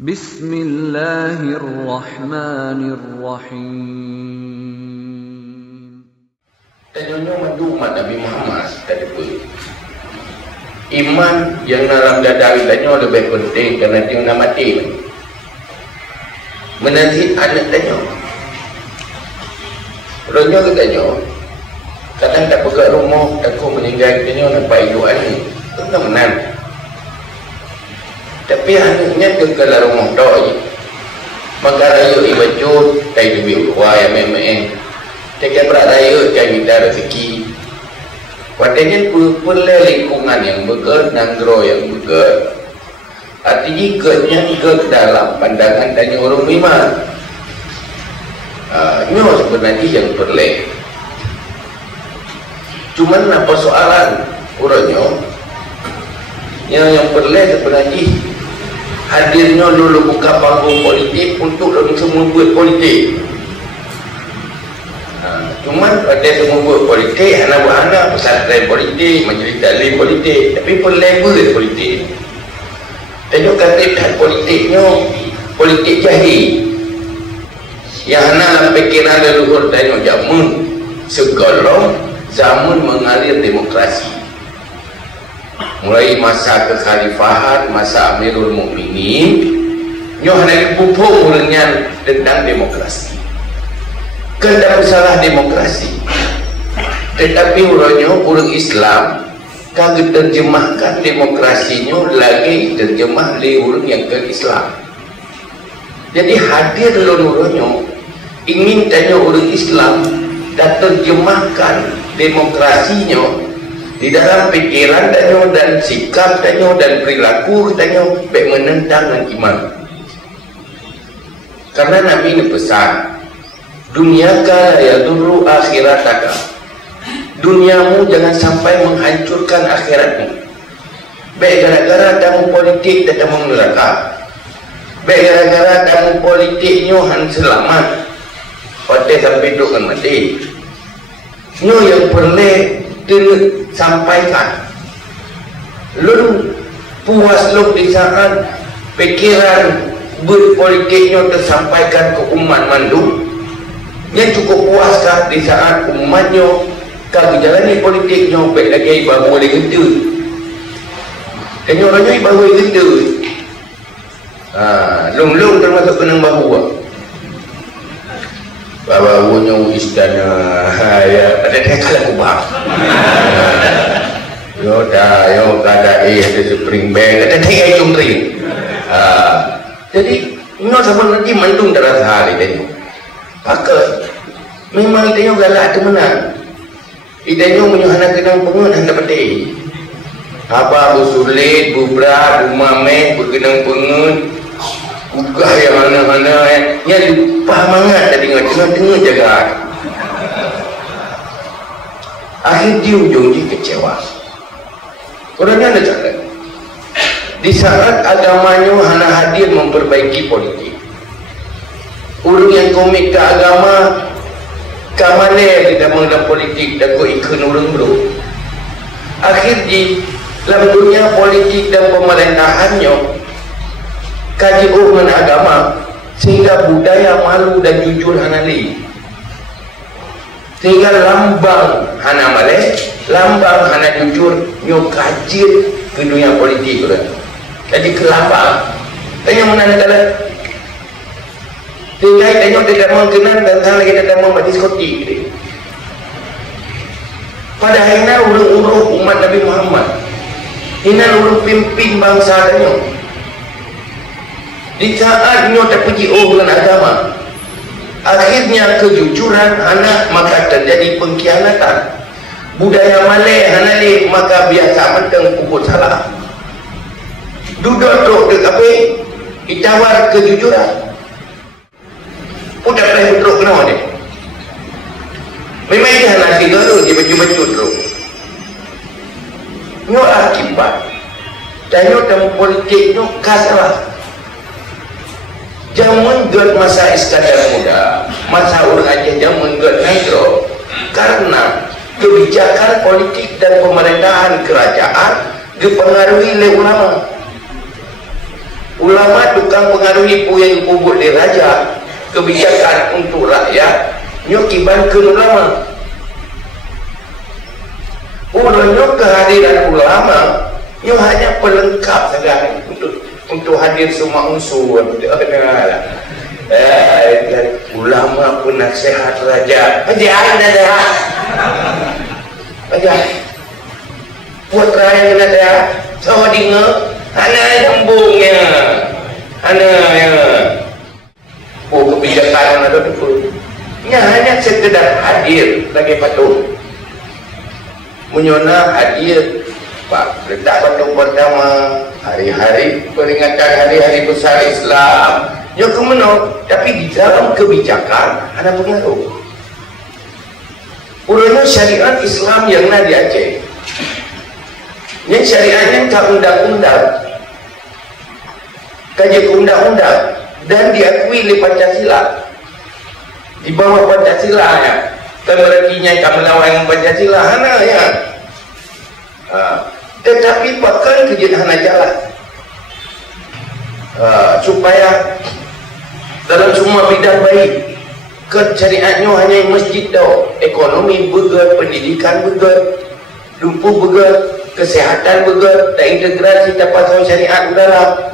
Bismillahirrahmanirrahim. Tanyanya madu umat Nabi Muhammad tadi pun. Iman yang dalam dada tanya lebih penting kerana dia nak mati. Menanti anak tanya. Orangnya ke tanya. Kadang tak pegang rumah, takut meninggal tanya nampak hidup anak. Itu tak menang. Tapi anaknya kekal rumah tak je. Maka raya ibajut, tak duit keluar yang memang. Tekan berat raya kan kita rezeki. Padahal perlu lingkungan yang betul, nanggro yang betul. Artinya kerja ke dalam pandangan tanya orang beriman. Ini sebenarnya yang perlu. Cuman apa soalan orangnya? Yang perlu sebenarnya hadirnya dulu buka panggung politik untuk orang semua buat politik. Cuman pada semua buat politik, anak-anak pesantren politik, majlis taklim politik, tapi pun level politik. Tengok kata politiknya, politik jahil. Yang anak fikiran leluhur tengok zaman segala zaman mengalir demokrasi. Mulai masa kekhalifahan, masa Amirul Mukminin, nyoh nak pupuk orangnya tentang demokrasi. Tidak salah demokrasi, tetapi orang Islam kagak terjemahkan demokrasinya lagi terjemah oleh orang yang ke Islam. Jadi hadir orang ingin tanya orang Islam dan terjemahkan demokrasinya di dalam pikiran tanya dan sikap tanya dan perilaku tanya baik menentang dengan iman. Karena Nabi ini pesan, dunyaka la yadurru akhirataka. Duniamu jangan sampai menghancurkan akhiratmu. Baik gara-gara kamu politik dan kamu neraka. Baik gara-gara kamu politiknya han selamat. Pada sampai duduk kan mati. Ini yang perlu disampaikan. Lu puas lu di saat pikiran berpolitiknya tersampaikan ke umat mandu. Yang cukup puaskah di saat umatnya kalau jalani politiknya baik lagi bahawa dia gendut. Tanya orangnya bahawa dia gendut. Long-long termasuk kenang bahawa. Bahawanya istana. Ada kalau kubah. Yo kada ada spring bank. Ada tengah cungkring. Jadi ini sama nanti mandung darah sehari tengok. Maka memang itanya galak tu menang. Itanya menyuhana kenang pengun hendak peti. Apa busulit, bubrat, bumameh, berkenang pengun. Ugah yang mana-mana yang lupa mangat tadi tengah-tengah jaga. Akhir di ujung dia kecewa. Orangnya ada cara. Di saat agamanya hana hadir memperbaiki politik. Orang yang komit ke agama ke mana tidak mengenal politik dan kau ikut orang bro. Akhir di dalam dunia politik dan pemerintahannya kaji dengan agama sehingga budaya malu dan jujur hanali. Sehingga lambang hana maleh, lambang hana jujur nyo kajir ke dunia politik orang. Jadi kelapa. Tanya mana ada sehingga tengok tidak mengenal dan tak lagi tidak mau diskotik. Pada akhirnya urut umat Nabi Muhammad, ini urut pimpin bangsa tanya. Di saatnya terpuji dengan agama, akhirnya kejujuran anak maka terjadi pengkhianatan. Budaya malai hanali maka biasa menteng pukul salah. Duduk tu apa? Itawar kejujuran. Udah boleh teruk kenapa dia? Memang dia nasi dulu, dia baju-baju teruk. Ini akibat. Dan ini dalam politik ini kasalah. Jangan buat masa Iskandar muda, masa orang aja jangan buat Nagro. Karena kebijakan politik dan pemerintahan kerajaan dipengaruhi oleh ulama. Ulama tukang pengaruhi yang kubur di raja, kebijakan untuk rakyat nyo kibankan ulama. Ulama kehadiran ulama nyo hanya pelengkap saja untuk hadir semua unsur. Ulama pun nasihat raja. Aja buat rakyat ada sama dengar anak sambungnya anaknya kebijakan ada tu hanya sekedar hadir lagi patuh menyona hadir Pak letak patung pertama hari-hari peringatan hari-hari besar Islam nyo kemana tapi di dalam kebijakan ada pengaruh. Urusnya syariat Islam yang ada di Aceh. Yang syariatnya tak undang-undang, kaji undang-undang dan diakui oleh Pancasila. Di bawah Pancasila ya. Kan berarti kamu melawan Pancasila hana ya. Tetapi bahkan kerja hana jalan. Supaya dalam semua bidang baik. Syariatnya hanya masjid tau, ekonomi berat, pendidikan berat, lumpuh berat, kesehatan berat, tak integrasi tak pasal syariat udara.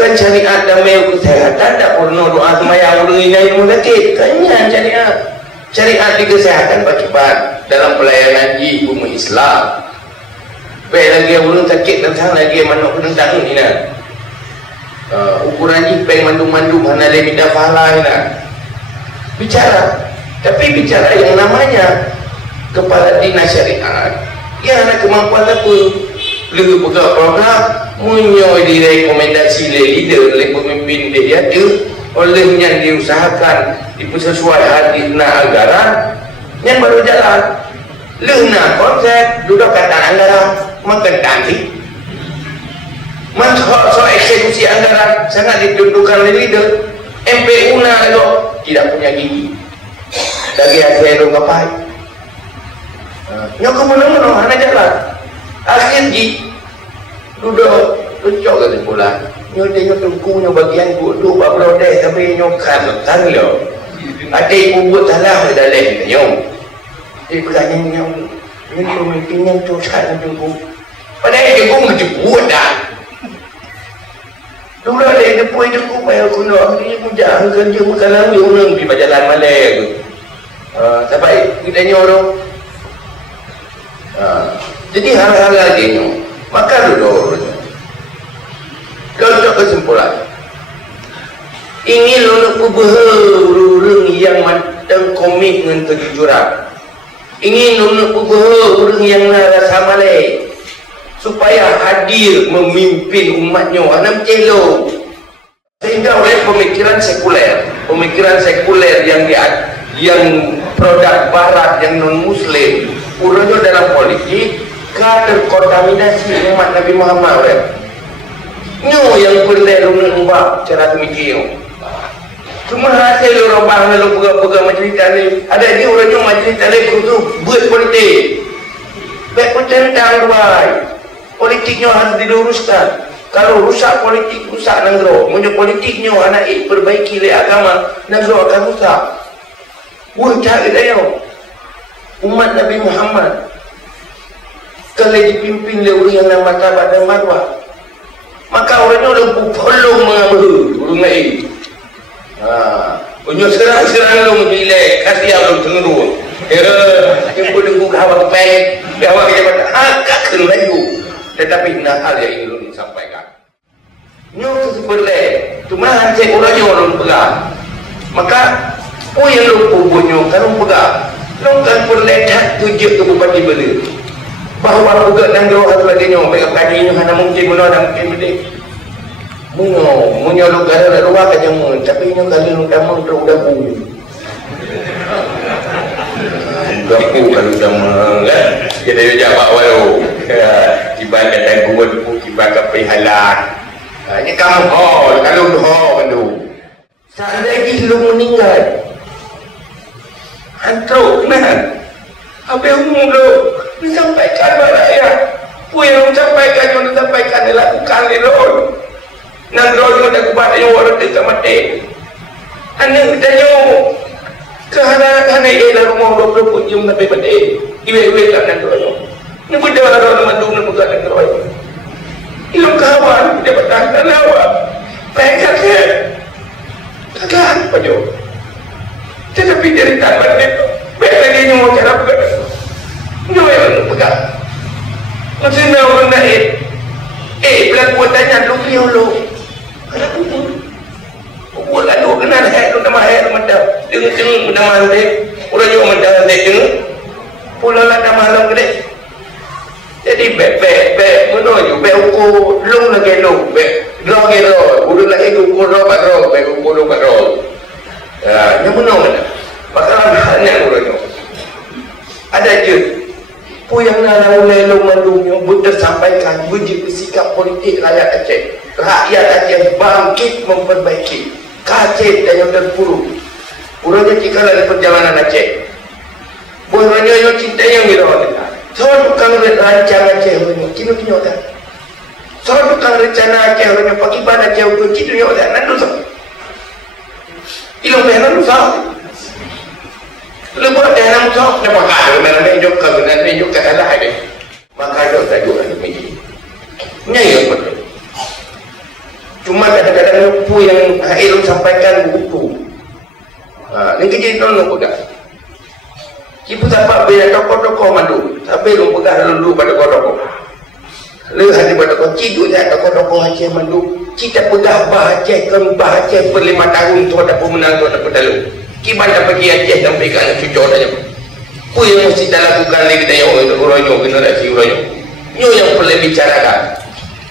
Kan syariat damai kesehatan tak pernah doa semayang orang ini yang sakit. Kan syariat di kesehatan bagaimana dalam pelayanan di umat Islam. Baik lagi orang sakit dan sang lagi mana kena tanggung ini. Ukuran ni peng mandu-mandu mana le minta pahala ini. Bicara, tapi bicara yang namanya kepala dinas syariat ya ada kemampuan apa lebih pegang program menyoy direkomendasi oleh leader oleh pemimpin dia tu olehnya diusahakan dipersesuai hadisna anggaran yang baru jalan lehna konsep duduk kata anggaran makan tanti so eksekusi anggaran sangat ditentukan oleh leader. MPU na lo tidak punya gigi dari hasil dong kapai nyok kemana-mana hanya jalan akhir gi duduk luncok ke sekolah nyok tengok tengkunya bagian bodoh pak protes tapi nyok kan lo ada ibu buat salah dah leh nyok bertanya nyok ini pemimpinnya tu salah tengku padahal tengku menjemput dah dulu ada yang depan itu kupaya kuno ini puja kerja makanan yang orang di jalan Malay tu sampai kita nyorong jadi hal-hal lagi maka dulu untuk kesimpulan ingin lu orang yang matang komik dengan kejujuran ingin lu orang yang rasa Malay supaya hadir memimpin umatnya anam celo sehingga oleh pemikiran sekuler yang produk barat yang non muslim urusnya dalam politik terkontaminasi umat Nabi Muhammad yang perlu ubah cara mikir cuma hasil orang lalu pegang majlis taklim ada di orangnya majlis taklim itu buat politik baik tentang baik politiknya harus diluruskan. Kalau rusak politik, rusak negara. Menurut politiknya anak perbaiki oleh agama, negara akan rusak. Wujud kita umat Nabi Muhammad kalau dipimpin oleh orang yang nama martabat dan marwah, maka orangnya lebih perlu mengambil orang lain. Punya serang-serang lu menilai kasih yang lu tenggeru. Yang pun dengung hawa kepeng, hawa kejabatan, agak kena laju. Tetapi ini hal yang ingin lu sampaikan. Nyok seperti cuma hancik orangnya orang pegang. Maka yang lu punya kalau pegang, lu kan perletak tujuh ke bupati benar. Bahawa pegang dan doa sebagainya, mereka kajinya hanya mungkin benar dan mungkin benar. Munyo lu gara luar kan yang tapi ini kali lu damang tu udah bu. Gapu kalau damang kan. Jadi jawab walau. Tiba datang gua tu tiba ke pihalan. Ini kamu kalau bandu. Seandainya lu meninggal. Antruk nah. Apa umum lu sampaikan kepada rakyat. yang sampaikan dilakukan di road nang road dah kubat yang orang kita mati ane kita nyo kehana ialah rumah 20 pun jum tapi mati iwe tak nang road ni budak road mandung nang bukan nang road ilmu kawan dia bertahan awak pengen kagak apa jo tetapi dari tamat itu betul dia mau cara pegang nyo yang pegang masih nak orang naik berlaku tanya lu beliau lu ada kubur kubur ada kenal lu nama mata dengan nama dia orang juga mata dia dengan pulau lah nama long gede jadi bek menuju bek ukur long lagi long bek roh udah lagi ukur roh bek ukur roh yang menang mana makalah hanya orang ada je yang mulai mandungnya betul sampaikan wujud sikap politik rakyat Aceh bangkit memperbaiki Aceh dan yang terpuruk urangnya cikalah perjalanan Aceh buahnya yang cinta yang dirawat so tukang rancang Aceh kini tak so tukang rencana Aceh pagi pada Aceh kini tak nanti so ilang benar so lepas dah nak sok dah pakai mana menjuk ke mana menjuk ke alah ada maka ada tajuk ada meji nyai betul cuma kadang-kadang lupa yang Hairul sampaikan buku ni kerja tolong pegang ibu dapat bila tokoh-tokoh mandu tapi lu pegang dulu pada tokoh lu hati pada tokoh cidu dia tokoh-tokoh Aceh mandu kita pegang Aceh kan Aceh per 5 tahun tu ada pemenang tu ada pedalu kiban dapat pergi Aceh sampai ke anak cucu saja. Apa yang mesti kita lakukan ni kita yang uronyo generasi uronyo. Nyo yang perlu bicarakan.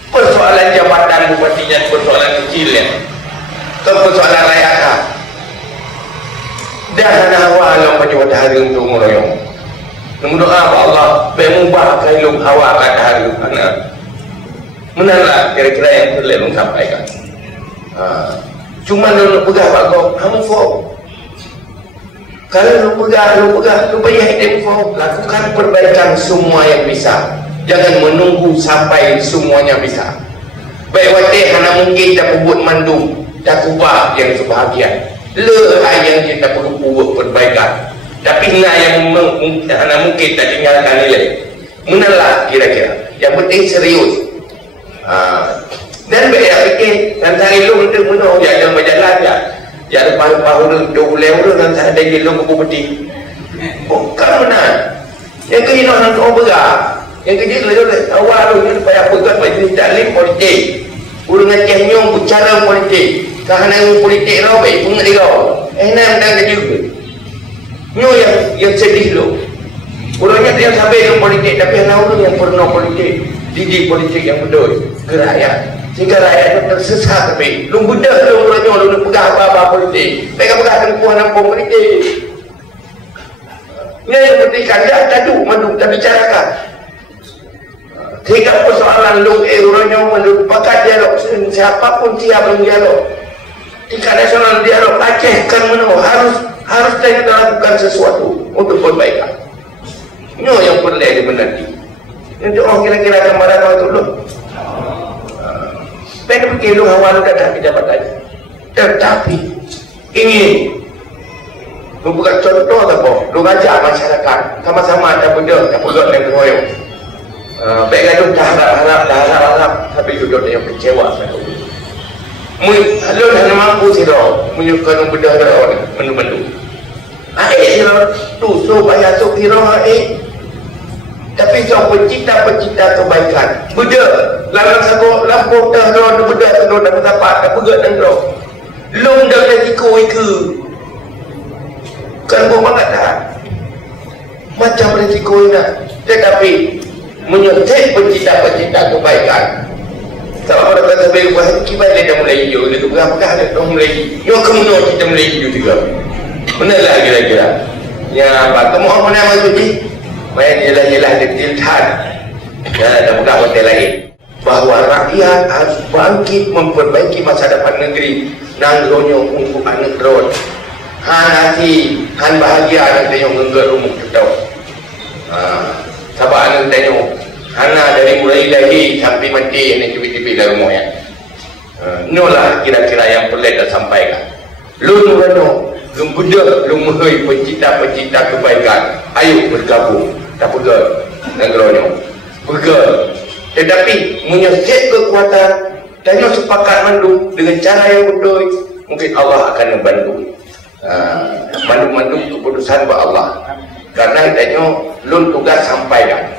Persoalan jabatan bupati dan persoalan kecil ya. Persoalan rakyat. Dah awal yang pada hari untuk uronyo. Berdoa Allah mengubah kailung hawa kat hari anak. Menalah kira-kira yang perlu sampaikan. Cuma lu pegang bago hamfo. Kalau lu bayar info, lakukan perbaikan semua yang bisa. Jangan menunggu sampai semuanya bisa. Baik watih hana mungkin tak buat mandum, tak ubah yang sebahagian. Yang kita perlu buat perbaikan. Tapi yang hana mungkin tak tinggalkan nilai. Menalah kira-kira. Yang penting serius. Dan baik fikir tentang ilmu untuk menung jangan berjalan ya. Jangan pahu-pahu duk lew dan tak ada gelung ke bupati. Bukan benar. Yang kerja nak kau berak. Yang kerja lew awal tu supaya pegang baju taklim politik. Urang Aceh nyong bicara politik. Kahana politik ro baik pun dia ro. Enam dah kerja. Nyo yang sedih lo. Urangnya dia sampai dalam politik tapi ana urang yang pernah politik. Didik politik yang betul ke rakyat. Sehingga rakyat itu tersesat tapi lu budak lu orangnya lu pegang apa-apa politik pegang tempuhan nampung politik ini yang penting dah tajuk mandung kita bicarakan tiga persoalan lu orangnya mandung pakai dialog siapapun siap berdialog tingkat nasional dialog Aceh kan menurut harus kita lakukan sesuatu untuk perbaikan ini yang perlu dimenanti itu kira-kira gambaran waktu lu pengen pergi lu awal datang ke jabatan tetapi ingin lu bukan contoh apa lu ngajak masyarakat sama-sama tak benda tak perlu dan keroyong baik gaduh dah harap tapi duduk yang kecewa lu dah mampu siro menyukai benda orang mendu-mendu siro tu so bayar so siro tapi so pencipta kebaikan beda larang sago lampu dah ro beda ro dah dapat dah pegat dan ro long dah resiko itu kan banget dah macam resiko ini tetapi menyertai pencipta kebaikan kalau orang kata baik buat kibai dia dah mulai hijau dia tu berapa kali dah mulai hijau kemudian kita mulai hijau juga benar lah kira-kira ya apa kamu apa nama tu main ialah detail dan bukan hotel lain bahawa rakyat harus bangkit memperbaiki masa depan negeri nangronyo untuk anak ron hati bahagia anak tengok ngengger rumah kita sabar anak tengok Hana dari mulai lahir sampai mati ni tiba-tiba dah rumah ya. Inolah kira-kira yang perlu kita sampaikan. Lu rano, lu budak, lu mehoi pencipta-pencipta kebaikan. Ayo bergabung. Tak pegal negaranya. Pegal. Tetapi menyesat kekuatan dan yang sepakat mandu dengan cara yang betul, mungkin Allah akan membantu. Mandu-mandu keputusan buat Allah. Karena kita lu tugas sampaikan.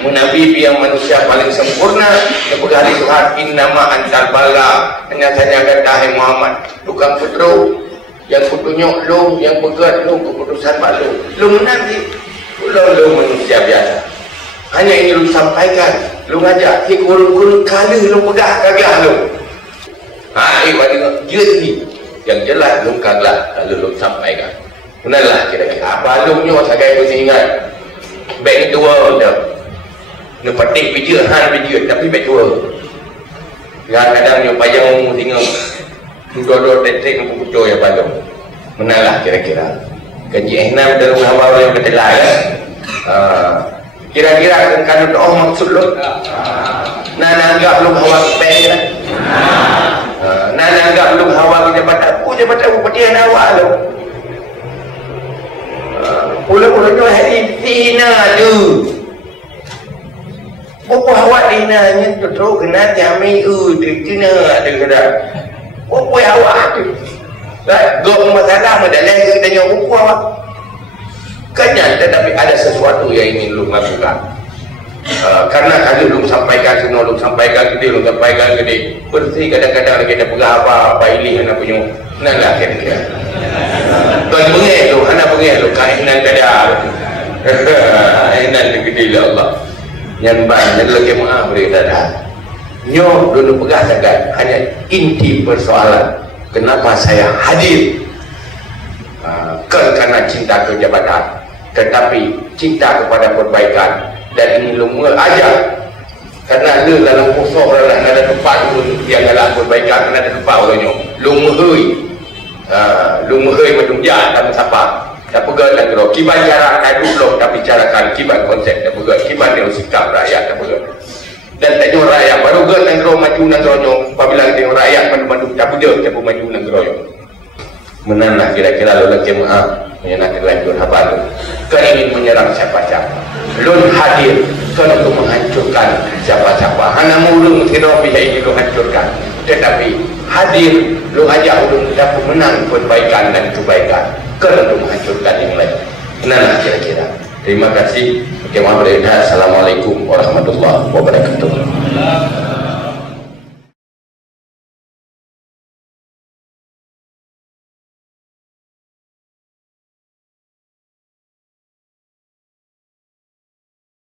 Nabi yang manusia paling sempurna kepada hari Tuhan, innama antal bala, nyatanya kata hai Muhammad tukang putru yang kutunjuk lu, yang begat lu, keputusan pak lu menanti lu manusia biasa, hanya ini lu sampaikan, lu ngajak kurun kali lu pegang kagak lu jadi yang jelas lu kagak lalu lu sampaikan benalah kira-kira apa lu nyo sagai tu ingat baik tua dah nak petik bija tapi baik tua kadang-kadang nyo payung tengok dua-dua tetek nak pucuk ya payung menalah kira-kira gaji enam dalam hawa yang betelai kira-kira kan doa maksud lu nah anggap lu hawa peng nah anggap lu hawa jabatan putih hawa lu pula-pulanya hari tina tu apa awak dinanya tu kena jami kena ada kena apa awak tu gok masalah madalah kita tanya apa awak kanya tetapi ada sesuatu yang ingin lu lakukan karena kalau lu sampaikan semua lu sampaikan gede bersih kadang-kadang lagi ada apa ilih anak punya nalah kira-kira tuan bengih lu anak bengih lu kainan kadar kainan gede lah Allah nyanban dan lagi maaf beri dadah nyo dulu pegang sangat hanya inti persoalan kenapa saya hadir karena cinta ke jabatan tetapi cinta kepada perbaikan dan ini lu mengajak karena lu dalam kosong ada tempat yang dalam perbaikan ada tempat orangnya lu menghui macam jahat dan siapa tak pegang dan gerok kiban jarak tak duduk tak bicarakan kiban konsep tak pegang kiban yang sikap rakyat tak pegang dan tak jauh rakyat baru gerok dan gerok maju dan geroknya apabila tengok rakyat maju tak pegang tak maju dan geroknya menanlah kira-kira lu lagi maaf menyenangkan lanjut habar kan ingin menyerang siapa-siapa lu hadir kan untuk menghancurkan siapa-siapa hanya mulu tidak bisa ingin lu hancurkan tetapi hadir lu ajak untuk dapat menang perbaikan dan kebaikan kan untuk menghancurkan yang lain nah kira-kira terima kasih. Assalamualaikum warahmatullahi wabarakatuh.